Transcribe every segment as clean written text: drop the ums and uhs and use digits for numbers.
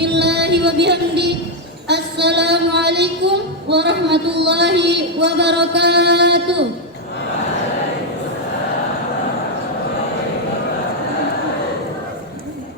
Bismillahi wa bihamdi. Assalamualaikum warahmatullahi wabarakatuh.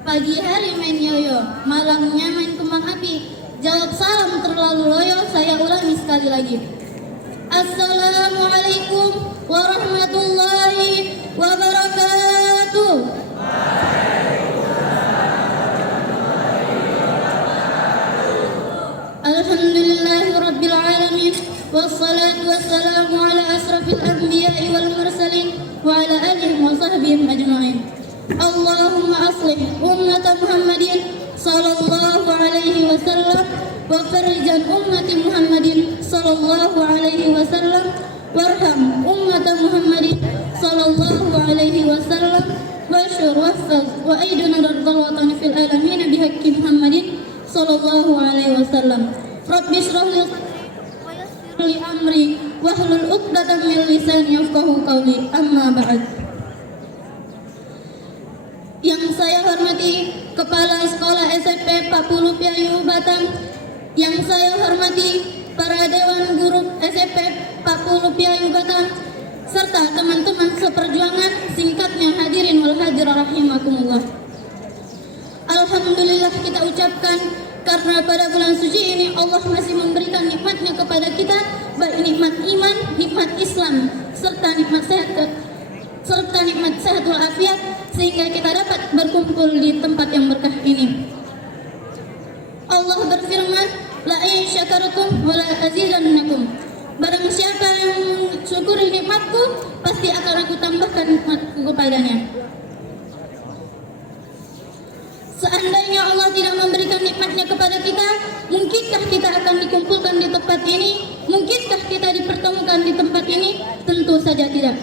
Pagi hari main yoyo, malamnya main kembang api. Jawab salam terlalu loyo, saya ulangi sekali lagi. Assalamualaikum warahmatullahi wabarakatuh. Alhamdulillahi rabbil alamin. Wassalatu wassalamu ala asrafil anbiya'i wal mursalin wa ala alihi wa sahbihi ajma'in. Allahumma aslih ummata Muhammadin sallallahu alaihi wasallam wa farrijan ummati Muhammadin sallallahu alaihi wasallam warham ummata Muhammadin sallallahu alaihi wasallam wasyur wahfaz wa aiduna raddal watani fil alamin bihaqqi Muhammadin sallallahu alaihi wasallam. Rabbi shrah li wa yassir li amri wahlul 'uqdatam min lisani yafqahu qawli. Amma ba'd. Yang saya hormati Kepala Sekolah SMP Pak Pulu Piayu Batam, yang saya hormati para Dewan Guru SMP Pak Pulu Piayu Batam, serta teman-teman seperjuangan, singkatnya hadirin wal hadirah rahimakumullah. Alhamdulillah kita ucapkan karena pada bulan suci ini Allah masih memberikan nikmatnya kepada kita, baik nikmat iman, nikmat Islam, serta nikmat sehat walafiat, sehingga kita dapat berkumpul di tempat yang berkah ini. Allah berfirman, la in syakartum wa la azidannakum. Barang siapa yang syukuri nikmatku, pasti akan aku tambahkan nikmatku kepadanya. Seandainya Allah tidak memberikan nikmatnya kepada kita, mungkinkah kita akan dikumpulkan di tempat ini? Mungkinkah kita dipertemukan di tempat ini? Tentu saja tidak.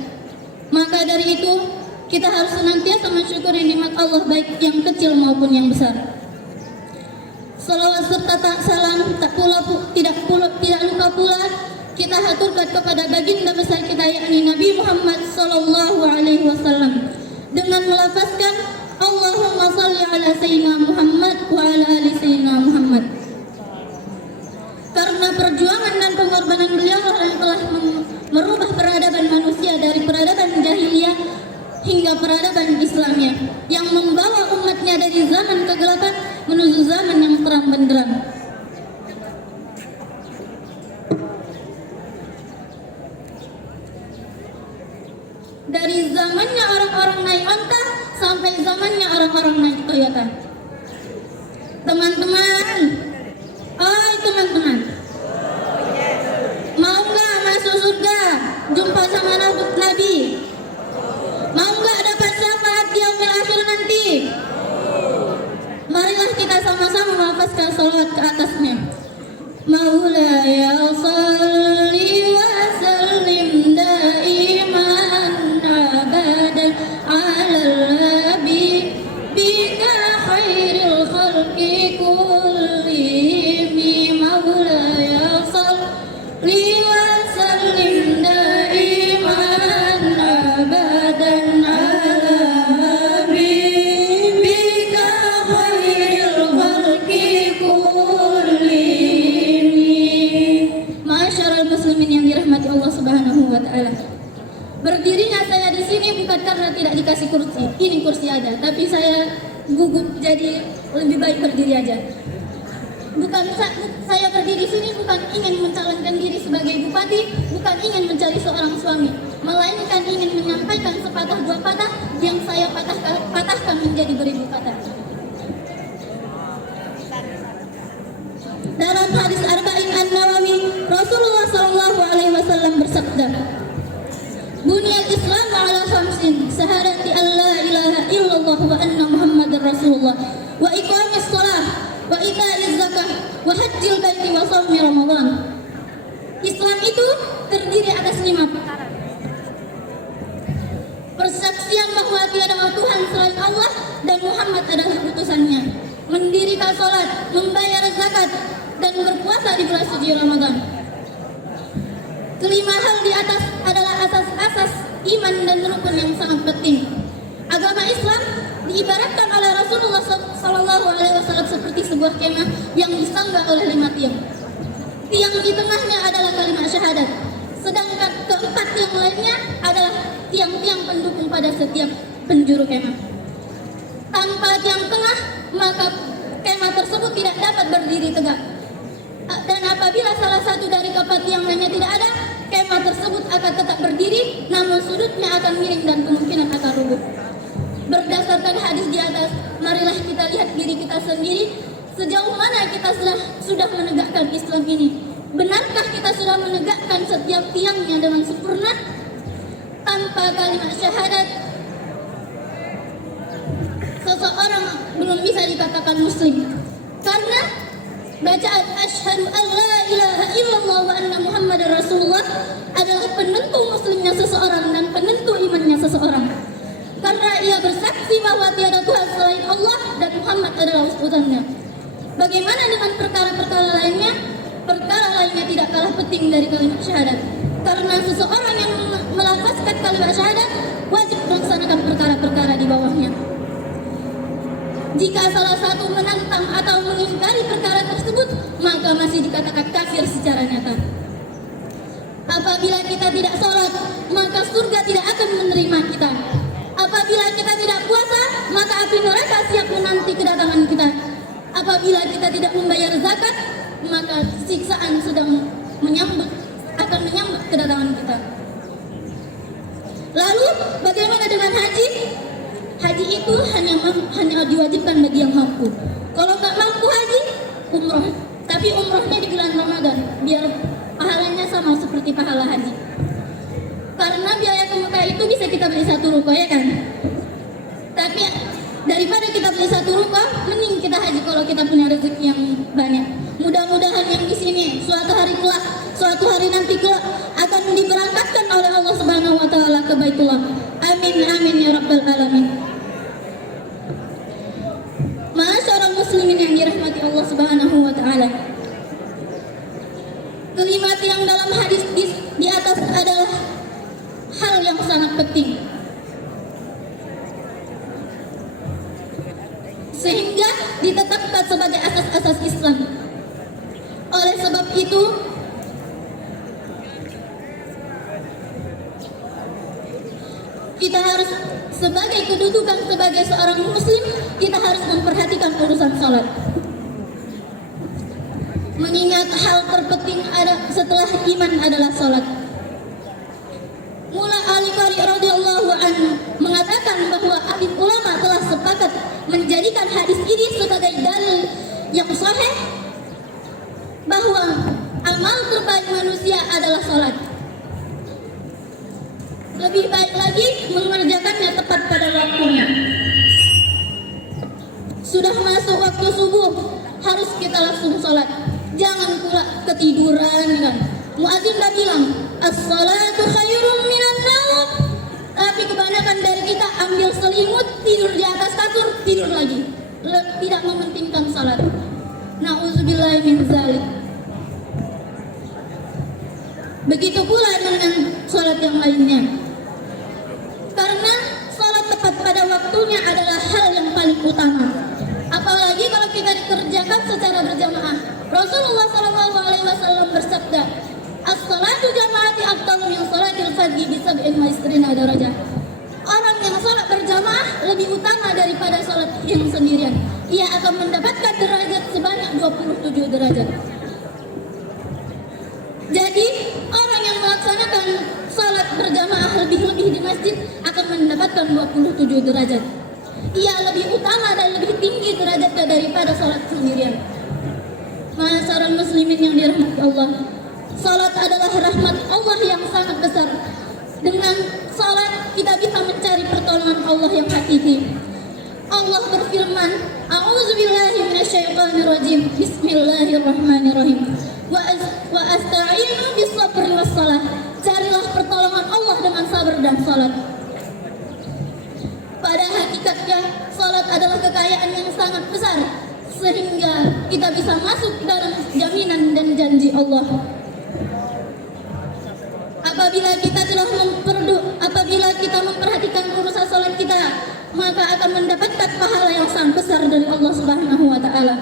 Maka dari itu, kita harus senantiasa mensyukuri nikmat Allah, baik yang kecil maupun yang besar. Salawat serta salam tidak lupa pula kita haturkan kepada baginda besar kita, yakni Nabi Muhammad sallallahu alaihi wasallam, dengan melafazkan Allahumma shalli ala sayyidina Muhammad wa ala ali sayyidina Muhammad. Karena perjuangan dan pengorbanan beliau yang telah merubah peradaban manusia dari peradaban jahiliyah hingga peradaban Islamnya, yang membawa umatnya dari zaman kegelapan menuju zaman yang terang benderang. Dari zamannya orang-orang naik onta sampai zamannya orang-orang naik Toyota. Teman-teman, teman-teman, mau nggak masuk surga, jumpa sama Nabi? Mau nggak dapat syafaat di yaumil akhir nanti? Marilah kita sama-sama melafazkan salawat ke atasnya. Maulaya shalli wa sallim daiman abadan ala habibika khairil khalqi kullihim. Maulaya shalli wa sallim daiman abadan ala habibika khairil khalqi kullihim. Masyarul muslimin yang dirahmati Allah Subhanahu wa taala. Berdirinya saya di sini bukan karena tidak dikasih kursi. Ini kursi ada, tapi saya gugup, jadi lebih baik berdiri aja. Saya berdiri di sini bukan ingin mencalonkan diri sebagai bupati, bukan ingin mencari seorang suami, melainkan ingin menyampaikan sepatah dua patah yang saya patahkan menjadi beribu kata. Dalam hadis Arba'in An-Nawawi, Rasulullah sallallahu alaihi wasallam bersabda, Bunyal Islam ala khamsin, syahadati an la ilaha illallah wa anna Muhammadar Rasulullah, wa iqamis shalah, wa ita'iz zakah, wa hajjil baiti wa shaumi Ramadan. Islam itu terdiri atas 5 perkara. Persaksian bahwa tiada Tuhan selain Allah dan Muhammad adalah utusannya, mendirikan salat, membayar zakat, dan berpuasa di bulan suci Ramadan. Kelima hal di atas adalah asas-asas iman dan rukun yang sangat penting. Agama Islam diibaratkan oleh Rasulullah SAW seperti sebuah kemah yang disanggah oleh 5 tiang. Tiang di tengahnya adalah kalimat syahadat, sedangkan keempat tiang lainnya adalah tiang-tiang pendukung pada setiap penjuru kemah. Tanpa tiang tengah, maka kemah tersebut tidak dapat berdiri tegak. Dan apabila salah satu dari keempat tiang lainnya tidak ada, kemah tersebut akan tetap berdiri, namun sudutnya akan miring dan kemungkinan akan rubuh. Berdasarkan hadis di atas, marilah kita lihat diri kita sendiri, sejauh mana kita sudah menegakkan Islam ini. Benarkah kita sudah menegakkan setiap tiangnya dengan sempurna? Tanpa kalimat syahadat, seseorang belum bisa dikatakan muslim. Karena bacaan asyhadu an la ilaha illallah wa anna muhammadar rasulullah adalah penentu muslimnya seseorang dan penentu imannya seseorang. Karena ia bersaksi bahwa tiada Tuhan selain Allah dan Muhammad adalah utusannya. Bagaimana dengan perkara-perkara lainnya? Perkara lainnya tidak kalah penting dari kalimat syahadat. Karena seseorang yang melafazkan kalimat syahadat wajib melaksanakan perkara-perkara di bawahnya. Jika salah satu menentang atau mengingkari perkara tersebut, maka masih dikatakan kafir secara nyata. Apabila kita tidak sholat, maka surga tidak akan menerima kita. Apabila kita tidak puasa, maka api neraka siap menanti kedatangan kita. Apabila kita tidak membayar zakat, maka siksaan sedang akan menyambut kedatangan kita. Lalu bagaimana dengan haji? Haji itu hanya diwajibkan bagi yang mampu. Kalau nggak mampu haji, umroh. Tapi umrohnya di bulan Ramadan, biar pahalanya sama seperti pahala haji. Karena biaya ke Mekah itu bisa kita beli satu ruko, ya kan? Tapi daripada kita beli satu ruko, mending kita haji kalau kita punya rezeki yang banyak. Mudah-mudahan yang di sini suatu hari nanti kelak akan diberangkatkan oleh Allah Subhanahu wa taala ke Baitullah. Amin amin ya rabbal alamin. Ma'asyiral muslimin yang dirahmati Allah Subhanahu wa taala. Kalimat yang dalam hadis di atas adalah hal yang sangat penting, sehingga ditetapkan sebagai asas-asas Islam. Oleh sebab itu, kita harus sebagai kedudukan sebagai seorang muslim, kita harus memperhatikan urusan salat. Mengingat hal terpenting setelah iman adalah salat. Mula Ali Qari radhiyallahu anhu mengatakan bahwa alim ulama telah sepakat menjadikan hadis ini sebagai dalil yang sahih bahwa amal terbaik manusia adalah salat. Lebih baik lagi mengerjakannya tepat pada waktunya. Sudah masuk waktu subuh, harus kita langsung salat. Jangan pula ketiduran kan. Muadzin dah bilang, as-salatu khairun minan naum. Tapi kebanyakan dari kita ambil selimut, tidur di atas kasur, tidur lagi. Tidak mementingkan salat. Na'udzubillahi min dzalik. Begitu pula dengan salat yang lainnya. Karena salat tepat pada waktunya adalah hal yang paling utama. Apalagi kalau kita dikerjakan secara berjamaah. Rasulullah SAW bersabda, as-salatu jama'ati afdalu min salatil fardhi bi 27 darajah. Orang yang salat berjamaah lebih utama daripada salat yang sendirian. Ia akan mendapatkan derajat sebanyak 27 derajat. Jadi orang yang melaksanakan salat berjamaah lebih-lebih di masjid akan mendapatkan 27 derajat. Ia lebih utama dan lebih tinggi derajatnya daripada salat sendirian. Ma'asyiral muslimin yang dirahmati Allah, salat adalah rahmat Allah yang sangat besar. Dengan salat kita bisa mencari pertolongan Allah yang hakiki. Allah berfirman, a'udzubillahi minasyaitonirrajim. Bismillahirrahmanirrahim. Wa asta'inu bis-sabri was-shalah. Carilah pertolongan Allah dengan sabar dan salat. Pada hakikatnya, salat adalah kekayaan yang sangat besar, sehingga kita bisa masuk dalam jaminan dan janji Allah. Apabila kita memperhatikan urusan salat kita, maka akan mendapatkan pahala yang sangat besar dari Allah Subhanahu wa taala.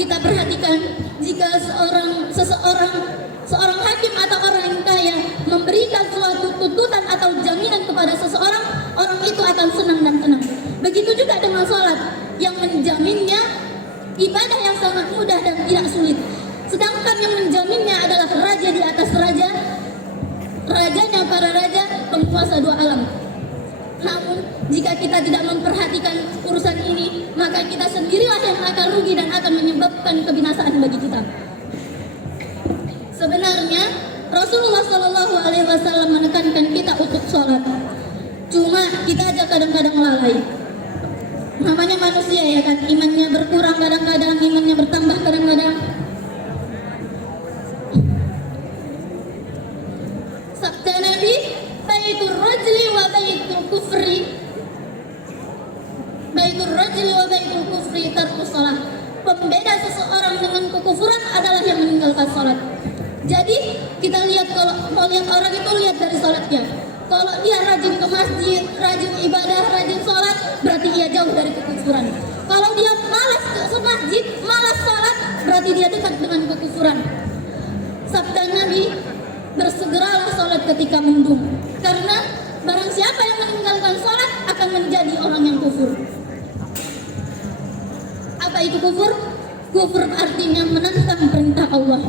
kita perhatikan jika seorang hakim atau orang yang kaya memberikan suatu tuntutan atau jaminan kepada seseorang, orang itu akan senang dan tenang. Begitu juga dengan sholat yang menjaminnya ibadah yang sangat mudah dan tidak sulit. Sedangkan yang menjaminnya adalah raja di atas raja, rajanya para raja, penguasa dua alam. Namun jika kita tidak memperhatikan urusan ini, maka kita sendirilah yang akan rugi dan akan menyebabkan kebinasaan bagi kita. Sebenarnya Rasulullah Shallallahu Alaihi Wasallam menekankan kita untuk sholat. Cuma kita aja kadang-kadang lalai. Namanya manusia ya kan, imannya berkurang kadang-kadang, imannya bertambah kadang-kadang. Sabda Nabi, baitur rajli wa baitul kufri, baitur rajli wa baitul kufri tarkus shalah. Pembeda seseorang dengan kekufuran adalah yang meninggalkan sholat. Jadi kita lihat, kalau mau lihat orang itu lihat dari sholatnya. Kalau dia rajin ke masjid, rajin ibadah, rajin sholat, berarti dia jauh dari kekufuran. Kalau dia malas ke masjid, malas sholat, berarti dia dekat dengan kekufuran. Sabda Nabi, bersegeralah sholat ketika mendung, karena barang siapa yang meninggalkan sholat akan menjadi orang yang kufur. Apa itu kufur? Kufur artinya menentang perintah Allah.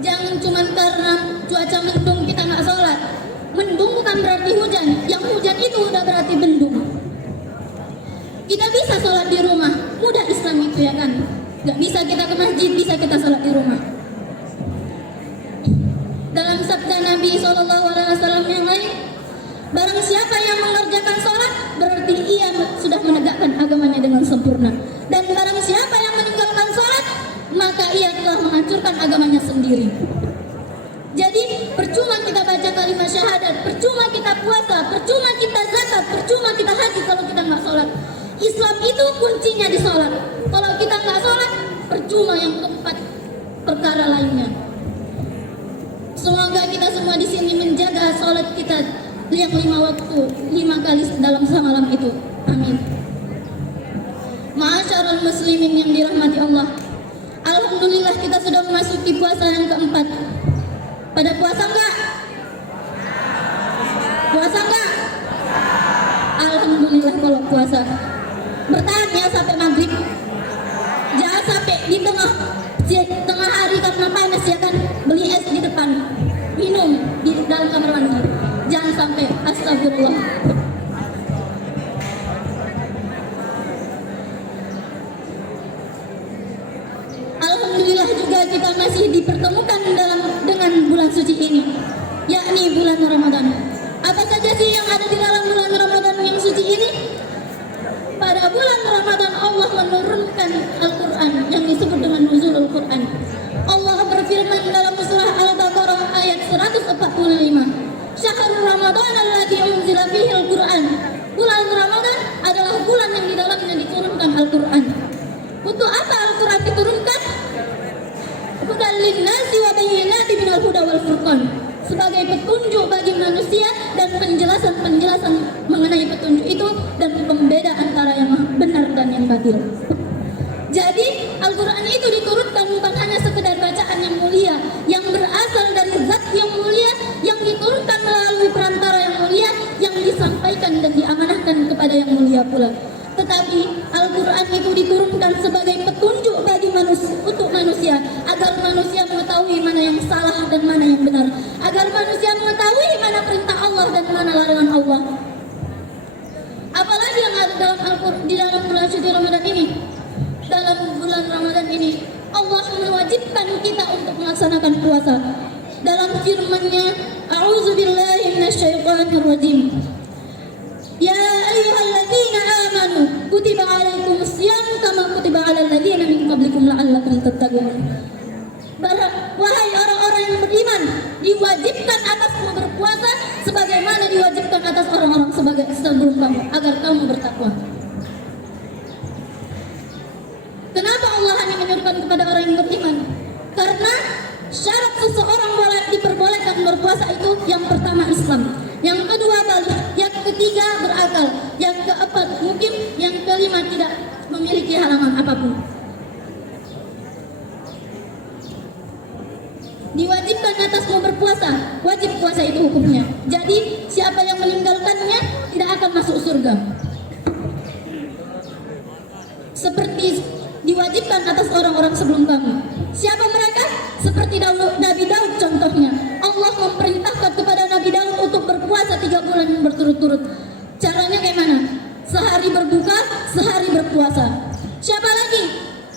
Jangan cuma karena cuaca mendung kita nggak sholat. Mendung bukan berarti hujan. Yang hujan itu udah berarti mendung. Kita bisa sholat di rumah. Mudah Islam itu ya kan. Nggak bisa kita ke masjid, bisa kita sholat di rumah. Dalam sabda Nabi SAW yang lain, barang siapa yang mengerjakan sholat, berarti ia sudah menegakkan agamanya dengan sempurna. Dan barang siapa yang meninggalkan sholat, maka ia telah menghancurkan agamanya sendiri. Jadi percuma kita baca kalimat syahadat, percuma kita puasa, percuma kita zakat, percuma kita haji kalau kita nggak sholat. Islam itu kuncinya di sholat. Kalau kita nggak sholat, percuma yang keempat perkara lainnya. Semoga kita semua di sini menjaga sholat kita yang 5 waktu, 5 kali dalam semalam itu. Amin. Ma'asyiral muslimin yang dirahmati Allah, alhamdulillah kita sudah memasuki puasa yang keempat. Pada puasa enggak? Puasa enggak? Alhamdulillah kalau puasa. Bertahan ya sampai maghrib. Jangan sampai di tengah hari karena panas ya kan, beli es di depan, minum di dalam kamar mandi. Jangan sampai, astagfirullah. Alhamdulillah juga kita masih dipertemukan dengan bulan suci ini, yakni bulan Ramadan. Apa saja sih yang ada di dalam bulan Ramadan yang suci ini? Pada bulan Ramadan Allah menurunkan Al-Quran yang disebut dengan nuzulul Quran. Allah berfirman dalam surah Al-Baqarah ayat 145, Syahrul Ramadan alladzi unzila fihi Al-Quran. Bulan Ramadan adalah bulan yang di dalamnya diturunkan Al-Quran. Untuk apa Al-Quran diturunkan? Hudan linnasi wa bayyinatin minal huda wal furqan. Sebagai petunjuk bagi manusia dan penjelasan-penjelasan mengenai petunjuk itu dan pembeda antara yang benar dan yang batil. Jadi Al-Quran itu diturunkan bukan hanya sekedar bacaan yang mulia, yang berasal dari zat yang mulia, yang diturunkan melalui perantara yang mulia, yang disampaikan dan diamanahkan kepada yang mulia pula. Tetapi Al-Quran itu diturunkan sebagai petunjuk bagi manusia, untuk manusia, agar manusia mengetahui mana yang salah dan mana yang benar, agar manusia mengetahui mana perintah Allah dan mana larangan Allah. Apalagi yang ada dalam Al-Quran di dalam bulan suci Ramadan ini. Dalam bulan Ramadan ini Allah mewajibkan kita untuk melaksanakan puasa. Dalam firman-Nya, A'udzubillahi minasyaitonirrajim. Ya ayyuhalladzina amanu kutiba alaikumusiyam kama kutiba alal ladzina min qablikum la'allakum tattaqun. Wahai orang-orang yang beriman, diwajibkan atasmu berpuasa sebagaimana diwajibkan atas orang-orang sebelum kamu, agar kamu bertakwa. Kenapa Allah hanya menyuruhkan kepada orang yang beriman? Karena syarat seseorang diperbolehkan berpuasa itu yang pertama Islam, yang kedua balik, yang ketiga berakal, yang keempat mukim, yang kelima tidak memiliki halangan apapun. Diwajibkan atasmu berpuasa, wajib puasa itu hukumnya. Jadi siapa yang meninggalkannya tidak akan masuk surga. Seperti diwajibkan atas orang-orang sebelum kamu. Siapa mereka? Seperti Nabi Daud contohnya. Allah memerintahkan kepada Nabi Daud untuk berpuasa 3 bulan berturut-turut. Caranya kayak mana? Sehari berbuka, sehari berpuasa. Siapa lagi?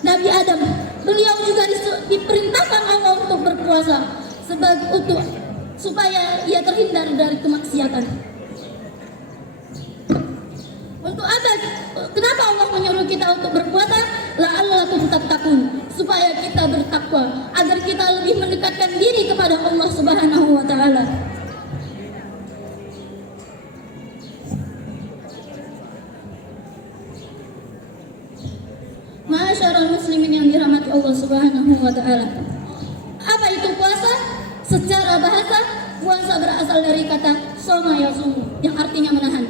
Nabi Adam. Beliau juga diperintahkan Allah untuk berpuasa supaya ia terhindar dari kemaksiatan. Untuk apa? Kenapa Allah menyuruh kita untuk berpuasa? La'allakum tattaqun, supaya kita bertakwa, agar kita lebih mendekatkan diri kepada Allah Subhanahu wa taala. Ma'asyiral muslimin yang dirahmati Allah Subhanahu wa taala. Apa itu puasa? Secara bahasa, puasa berasal dari kata soma yasumu, yang artinya menahan.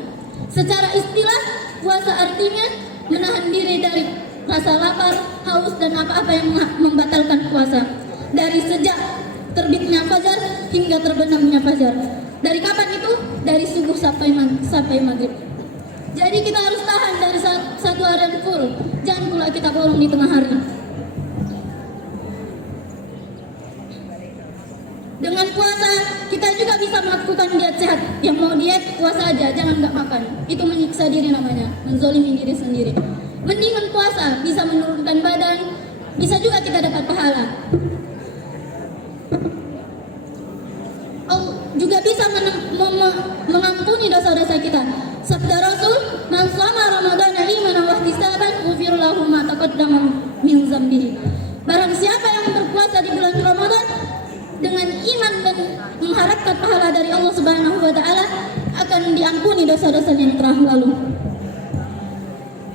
Secara istilah, puasa artinya menahan diri dari rasa lapar, haus, dan apa-apa yang membatalkan puasa. Dari sejak terbitnya fajar hingga terbenamnya fajar. Dari kapan itu? Dari subuh sampai maghrib. Jadi kita harus tahan dari satu harian full. Jangan pula kita bolong di tengah hari. Dengan puasa kita juga bisa melakukan diet sehat. Yang mau diet puasa aja, jangan nggak makan. Itu menyiksa diri namanya, menzolimi diri sendiri. Mendingan puasa bisa menurunkan badan, bisa juga kita dapat pahala. Juga bisa mengampuni dosa-dosa kita. Sabda Rasul, "Man shoma Ramadhana imanan wa ihtisaban, ghufira lahu ma taqaddama min dzambihi." Barang siapa yang berpuasa di bulan Ramadan dengan iman dan mengharapkan pahala dari Allah Subhanahu wa taala, akan diampuni dosa-dosanya yang telah lalu.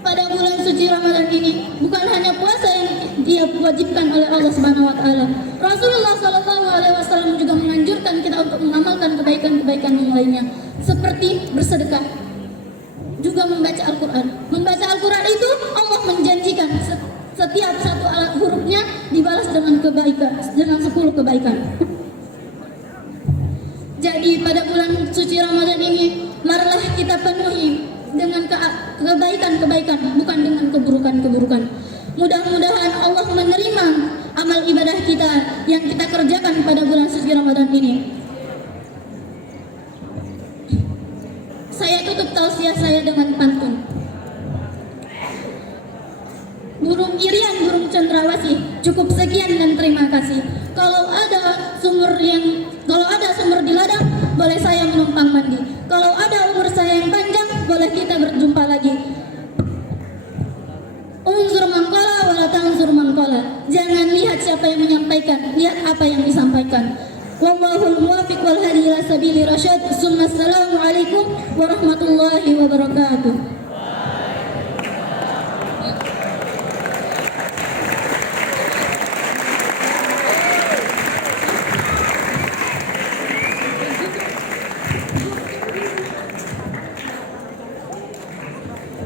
Pada bulan suci Ramadan ini bukan hanya puasa yang diwajibkan oleh Allah Subhanahu wa taala. Rasulullah sallallahu alaihi wasallam juga menganjurkan kita untuk mengamalkan kebaikan-kebaikan yang lainnya, seperti bersedekah, juga membaca Al-Qur'an. Membaca Al-Qur'an itu Allah menjanjikan setiap satu hurufnya dibalas dengan kebaikan, dengan 10 kebaikan. Jadi pada bulan suci Ramadan ini marilah kita penuhi dengan kebaikan-kebaikan, bukan dengan keburukan-keburukan. Mudah-mudahan Allah menerima amal ibadah kita yang kita kerjakan pada bulan suci Ramadan ini. Saya tutup tausiah saya dengan pantun. Burung irian, burung cendrawasih, cukup sekian dan terima kasih. Kalau ada sumur di ladang, boleh saya menumpang mandi. Kalau ada umur saya yang panjang, boleh kita berjumpa lagi. Unzur mangkola wala tanzur mangkola. Jangan lihat siapa yang menyampaikan, lihat apa yang disampaikan. Wallahul muwaffiq wal hadi ila sabili rasyad. Assalamualaikum warahmatullahi wabarakatuh.